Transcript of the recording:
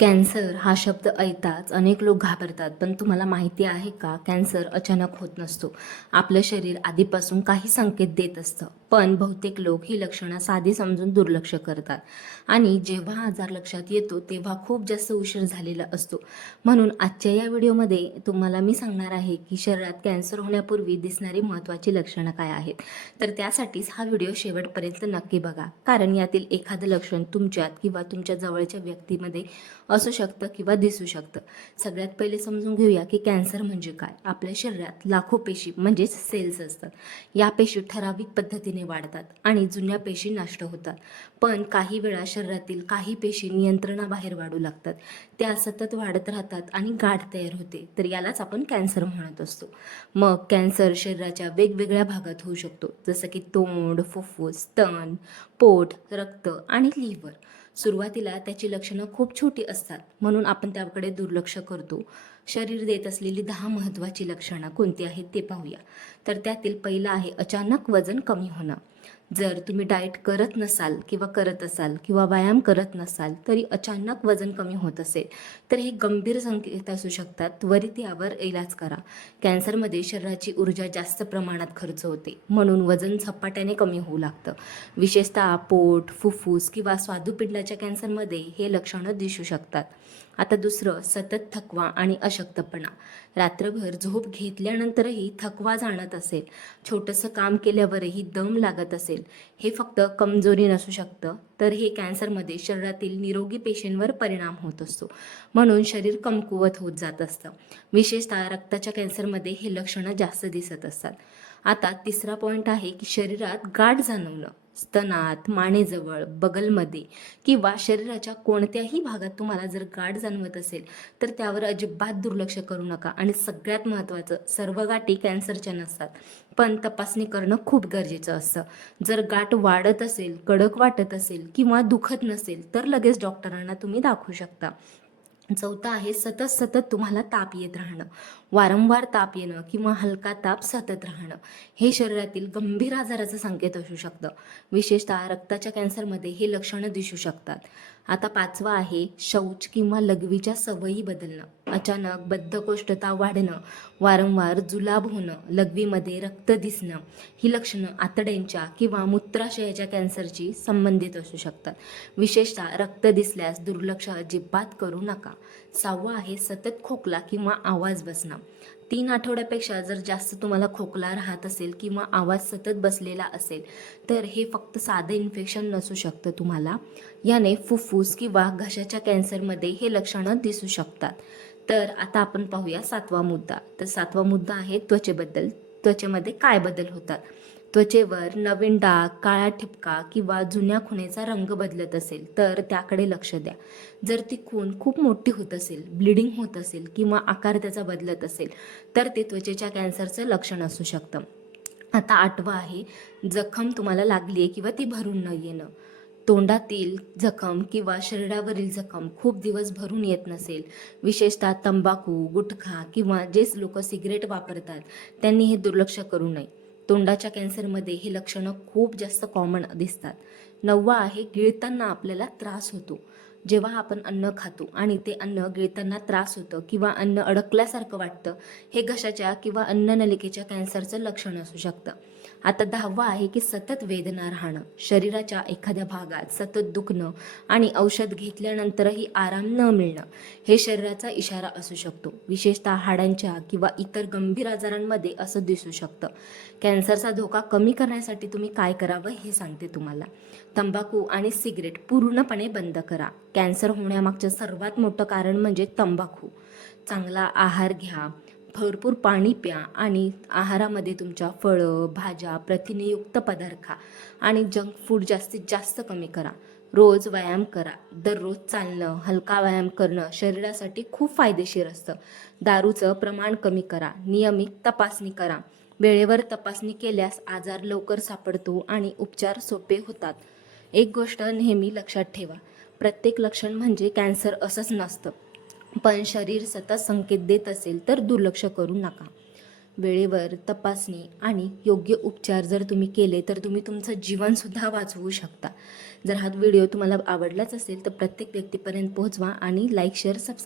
Cancer हा शब्द ऐकताच अनेक लोक घाबरतात, पण तुम्हाला माहिती आहे का, कॅन्सर अचानक होत नसतो. आपलं शरीर आधीपासून काही संकेत देत असतं, पण बहुतेक लोक ही लक्षणं साधी समजून दुर्लक्ष करतात आणि जेव्हा आजार लक्षात येतो तेव्हा खूप जास्त उशीर झालेला असतो. म्हणून आजच्या या व्हिडिओमध्ये तुम्हाला मी सांगणार आहे की शरीरात कॅन्सर होण्यापूर्वी दिसणारी महत्त्वाची लक्षणं काय आहेत. तर त्यासाठीच हा व्हिडिओ शेवटपर्यंत नक्की बघा, कारण यातील एखादं लक्षण तुमच्यात किंवा तुमच्या जवळच्या व्यक्तीमध्ये असू शकतं किंवा दिसू शकतं. सगळ्यात पहिले समजून घेऊया की कॅन्सर म्हणजे काय. आपल्या शरीरात लाखो पेशी म्हणजेच सेल्स असतात. या पेशी ठराविक पद्धतीने वाढतात आणि जुन्या पेशी नष्ट होतात. पण काही वेळा शरीरातील काही पेशी नियंत्रणाबाहेर वाढू लागतात. त्या सतत वाढत राहतात आणि गाठ तयार होते, तर यालाच आपण कॅन्सर म्हणत असतो. मग कॅन्सर शरीराच्या वेगवेगळ्या भागात होऊ शकतो, जसं की तोंड, फुफ्फुस, स्तन, पोट, रक्त आणि लिव्हर. सुरुवातीला त्याची लक्षणं खूप छोटी असतात, म्हणून आपण त्याकडे दुर्लक्ष करतो. शरीर देत असलेली 10 महत्त्वाची लक्षणं कोणती आहेत ते पाहूया. तर त्यातील पहिलं आहे अचानक वजन कमी होणं. जर तुम्ही डाएट करत नसाल किंवा करत असाल किंवा व्यायाम करत नसाल तरी अचानक वजन कमी होत असेल तर हे गंभीर संकेत असू शकतात. त्वरित यावर इलाज करा. कॅन्सरमध्ये शरीराची ऊर्जा जास्त प्रमाणात खर्च होते, म्हणून वजन झपाट्याने कमी होऊ लागतं. विशेषतः पोट, फुफ्फुस किंवा स्वादुपिंडाच्या कॅन्सरमध्ये हे लक्षणं दिसू शकतात. आता दुसरं, सतत थकवा आणि अशक्तपणा. रात्रभर झोप घेतल्यानंतरही थकवा जाणत असेल, छोटंसं काम केल्यावरही दम लागत असेल, हे फक्त कमजोरी नसू शकतं, तर हे कॅन्सरमध्ये शरीरातील निरोगी पेशींवर परिणाम होत असतो. म्हणून शरीर कमकुवत होत जात असतं. विशेषतः रक्ताच्या कॅन्सरमध्ये हे लक्षणं जास्त दिसत असतात. आता तिसरा पॉईंट आहे की शरीरात गाठ जाणवणं. स्तनात, मानेजवळ, बगलमध्ये किंवा शरीराच्या कोणत्याही भागात तुम्हाला जर गाठ जाणवत असेल तर त्यावर अजिबात दुर्लक्ष करू नका. आणि सगळ्यात महत्त्वाचं, सर्व गाठी कॅन्सरच्या नसतात, पण तपासणी करणं खूप गरजेचं असतं. जर गाठ वाढत असेल, कडक वाटत असेल किंवा दुखत नसेल तर लगेच डॉक्टरांना तुम्ही दाखवू शकता. चौथा आहे सतत सतत तुम्हाला ताप येत राहणं. वारंवार ताप येणं किंवा हलका ताप सतत राहणं हे शरीरातील गंभीर आजाराचं संकेत असू शकतं. विशेषतः रक्ताच्या कॅन्सरमध्ये हे लक्षणं दिसू शकतात. आता पाचवा आहे शौच किंवा लघवीच्या सवयी बदलणं. अचानक बद्धकोष्ठता वाढणं, वारंवार जुलाब होणं, लघवीमध्ये रक्त दिसणं ही लक्षणं आतड्यांच्या किंवा मूत्राशयाच्या कॅन्सरशी संबंधित असू शकतात. विशेषतः रक्त दिसल्यास दुर्लक्ष अजिबात करू नका. सहावं आहे सतत खोकला किंवा आवाज बसणं. 3 आठवड्यापेक्षा जर जास्त तुम्हाला खोकला राहत असेल किंवा आवाज सतत बसलेला असेल तर हे फक्त साधं इन्फेक्शन नसू शकतं तुम्हाला. याने फुफ्फुस किंवा घशाच्या कॅन्सरमध्ये हे लक्षणं दिसू शकतात. तर आता आपण पाहूया सातवा मुद्दा. तर सातवा मुद्दा आहे त्वचेबद्दल. त्वचेमध्ये काय बदल होतात. त्वचेवर नवीन डाग, काळा ठिपका किंवा जुन्या खुणेचा रंग बदलत असेल तर त्याकडे लक्ष द्या. जर ती खूण खूप मोठी होत असेल, ब्लिडिंग होत असेल किंवा आकार त्याचा बदलत असेल तर ते त्वचेच्या कॅन्सरचं लक्षण असू शकतं. आता आठवं आहे जखम तुम्हाला लागली आहे किंवा ती भरून न येणं. तोंडातील जखम किंवा शरीरावरील जखम खूप दिवस भरून येत नसेल, विशेषतः तंबाखू, गुटखा किंवा जे लोक सिगरेट वापरतात त्यांनी हे दुर्लक्ष करू नये. तोंडाच्या कॅन्सरमध्ये हे लक्षणं खूप जास्त कॉमन दिसतात. नववा आहे गिळताना आपल्याला त्रास होतो. जेव्हा आपण अन्न खातो आणि ते अन्न गिळताना त्रास होतं किंवा अन्न अडकल्यासारखं वाटतं, हे घशाच्या किंवा अन्ननलिकेच्या कॅन्सरचं लक्षण असू शकतं. आता 10वा आहे की सतत वेदना राहणं. शरीराच्या एखाद्या भागात सतत दुखणं आणि औषध घेतल्यानंतरही आराम न मिळणं हे शरीराचा इशारा असू शकतो. विशेषतः हाडांच्या किंवा इतर गंभीर आजारांमध्ये असं दिसू शकतं. कॅन्सरचा धोका कमी करण्यासाठी तुम्ही काय करावं हे सांगते तुम्हाला. तंबाखू आणि सिगरेट पूर्णपणे बंद करा. कॅन्सर होण्यामागचं सर्वात मोठं कारण म्हणजे तंबाखू. चांगला आहार घ्या, भरपूर पाणी प्या आणि आहारामध्ये तुमच्या फळं, भाज्या, प्रथिनेयुक्त पदार्थ खा आणि जंक फूड जास्तीत जास्त कमी करा. रोज व्यायाम करा. दररोज चालणं, हलका व्यायाम करणं शरीरासाठी खूप फायदेशीर असतं. दारूचं प्रमाण कमी करा. नियमित तपासणी करा. वेळेवर तपासणी केल्यास आजार लवकर सापडतो आणि उपचार सोपे होतात. एक गोष्ट नेहमी लक्षात ठेवा, प्रत्येक लक्षण म्हणजे कॅन्सर असंच नसतं, पण शरीर सतत संकेत देत असेल तर दुर्लक्ष करू नका. वेळेवर तपासणी आणि योग्य उपचार जर तुम्ही केले तर तुम्ही तुमचं जीवनसुद्धा वाचवू शकता. जर हा व्हिडिओ तुम्हाला आवडलाच असेल तर प्रत्येक व्यक्तीपर्यंत पोहोचवा आणि लाईक शेअर सबस्क्राईब